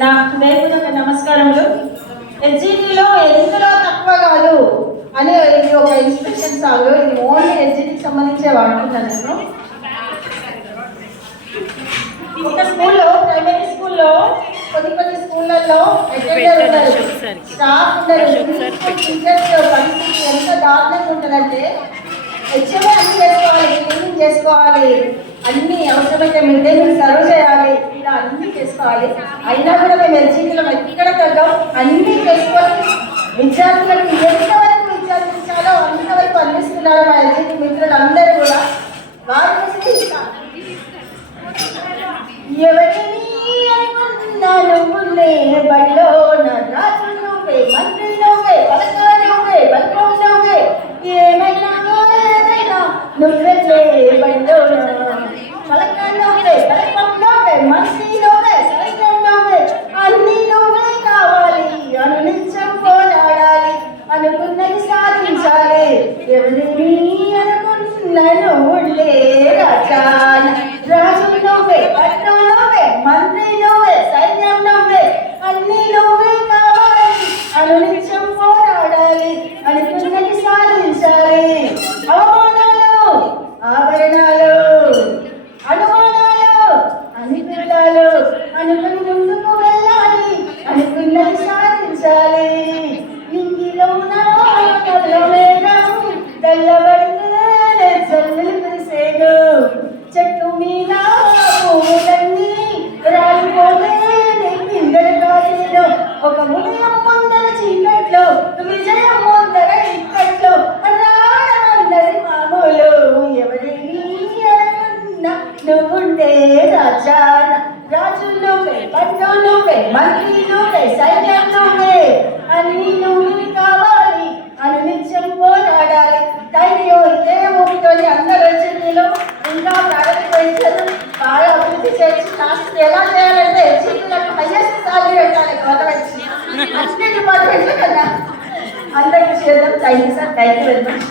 నా హృదయపూర్వక నమస్కారములు. ఎస్జిటిలో ఎందులో తక్కువ కాదు అనే ఇది ఒక ఇన్స్పిరేషన్ సాంగ్. ఇది ఓన్లీ ఎస్జిటికి సంబంధించే వాడుకుంటాను నేను. ఒక స్కూల్లో, ప్రైమరీ స్కూల్లో, కొన్ని స్కూళ్ళల్లో అటెండర్ ఉంటారు, స్టాఫ్ ఉంటారు, టీచర్స్ పరిస్థితి ఎంత దారుణంగా ఉంటుందంటే హెచ్ఎంఏ అన్ని చేసుకోవాలి, క్లీనింగ్ చేసుకోవాలి, అన్ని అవసరమైతే మెయింటైన్ సర్వ్ చేయాలి, ఇలా అన్ని చేసుకోవాలి. అయినా కూడా మేము ఎల్జీలో ఎక్కడ తగ్గం, అన్ని చేసుకొని విద్యార్థులకు ఎంతవరకు విద్యార్థించాలో అంతవరకు అందిస్తున్నారు మా ఎల్జీ మిత్రులు అందరూ కూడా. వారి కోసం ఎవరిని అనుకున్నా నువ్వులే, బడిలో నా రాజు నువ్వే, మంత్రి నువ్వే, పలక నువ్వే, బలకం నువ్వే, ఏమైనా ఏదైనా నువ్వే, బడిలో పలక నువ్వే, బలకం నువ్వే, మంత్రి నువ్వే, సైన్యం నువ్వే, అన్ని నువ్వే కావాలి, అనునిత్యం పోరాడాలి, అనుకున్నది సాధించాలి. ఎవరిని అనుకున్నా నువ్వులే, రాజా రాజు నువ్వే, పట్నం నువ్వే, మంత్రి నువ్వే, సైన్యం నువ్వే, అన్ని నువ్వే కావాలి, అనునిత్యం పోరాడాలి, అనుకున్నది సాధించాలి. అవమానాలు, ఆభరణాలు, అనుమానాలు, అనిపిల్లాలు, అనుకుని ముందుకు వెళ్ళాలి, అనుకున్నది సాధించాలి. నింగిలో నా కల్లో మేఘం తెల్లబడితే జల్లులు కురిసేను, చెట్టు మీద పువ్వులన్నీ రాలిపోతే కిందలు కాలేను, ఒక ఉదయం ముందర చీకట్లో, విజయం ముందర ఇక్కట్లో, రావడం అందరి మామూలు. ఎవరిని అనుకున్నా నువ్వుండే రాజా, రాజు నువ్వే, పట్టు నువ్వే, మంత్రి నువ్వే, సైన్యం నువ్వే, అన్ని నువ్వు కావాలి, అనునిత్యం పోరాడాలి. ధైర్యం ఇదే ఊపితోని అందరూ ఎల్జీలో ఇంకా ప్రారంభించారు, బాగా అభివృద్ధి చేసి లాస్ట్ ఎలా చేయాలంటే ఎల్జీలకు హైయెస్ట్ సాలరీ పెట్టాలి గవర్నమెంట్ అన్ని డిపార్ట్మెంట్లో కదా. అందరికీ చేద్దాం. Thank you sir, thank you very much.